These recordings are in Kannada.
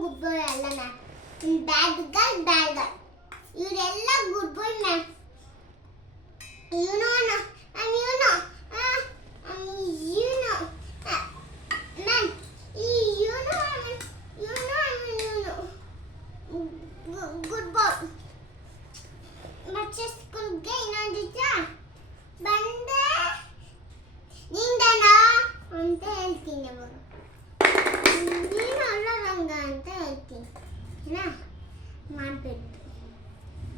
ಗುಡ್ ಬಾಯ್ ಅಲ್ಲ ಮ್ಯಾಮ್. Bad girl. ಇವರೆಲ್ಲ good boy ma'am. You know, and you know, man, you know, good boy. ಮತ್ತೆ ಸ್ಕೂಲ್ಗೆ ಇನ್ನೊಂದಿದ್ದ ಬಂದೆ ನಿಂದನ ಅಂತ ಹೇಳ್ತೀನಿ ಅವಾಗ. ನೀನು ಅಲ್ಲರಂಗ ಅಂತ ಹೇಳ್ತೀನಿ. ಏನಾ ಮಾಡಬೇಕು,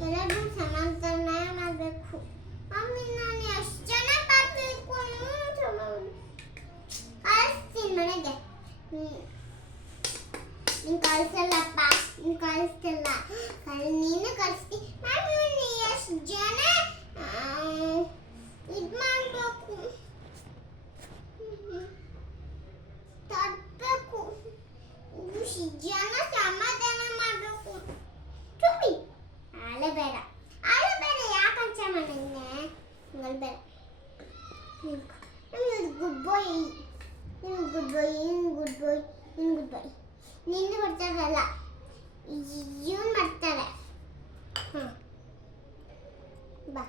ಎಲ್ಲರೂ ಸಮಾಧಾನ ಮಾಡಬೇಕು. ಮಮ್ಮಿ ನಾನು ಎಷ್ಟು ಜನ ಬರಬೇಕು ಕಳಿಸ್ತೀನಿ ಮನೆಗೆ. ನೀನು ಕಳಿಸಲ್ಲಪ್ಪ, ನೀನು ಕಳಿಸ್ತಿಲ್ಲ, ನೀನು ಕಳಿಸ್ತಿ. ಮಮ್ಮಿ ನೀನು ಎಷ್ಟು ಜನ ಇದು ಮಾಡಬೇಕು, ತರಬೇಕು, ಎಷ್ಟು ಜನ ಸಮಾಧಾನ ಮಾಡಬೇಕು. ಚುಪ್ಪಿ ಆಳೆ ಬೇಡ ಯಾಕಂತ ಮಾಡಿದ್ನೆ ಬೇಡ. ಗುಡ್ ಬಾಯ್, ನೀನು ಗುಡ್ ಬಾಯ್, ನಿಂದು ಬರ್ತಾರಲ್ಲ ಇವನು ಮಾಡ್ತಾರೆ. ಬಾ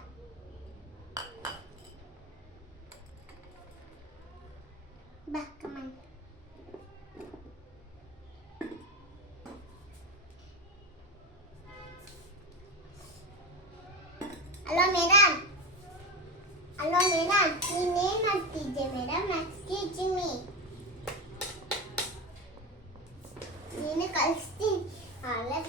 ಬಾ ಕಮಾನ್. ಹಲೋ ಮೇಡಮ್, ನೀನೇನು ಮಾಡ್ತಿದ್ದೆ ಮೇಡಮ್? ಎಕ್ಸ್ಕ್ಯೂಸ್ ಮೀ, ನೀನು ಕಳಿಸ್ತೀನಿ. ಅಲ್ಲೇ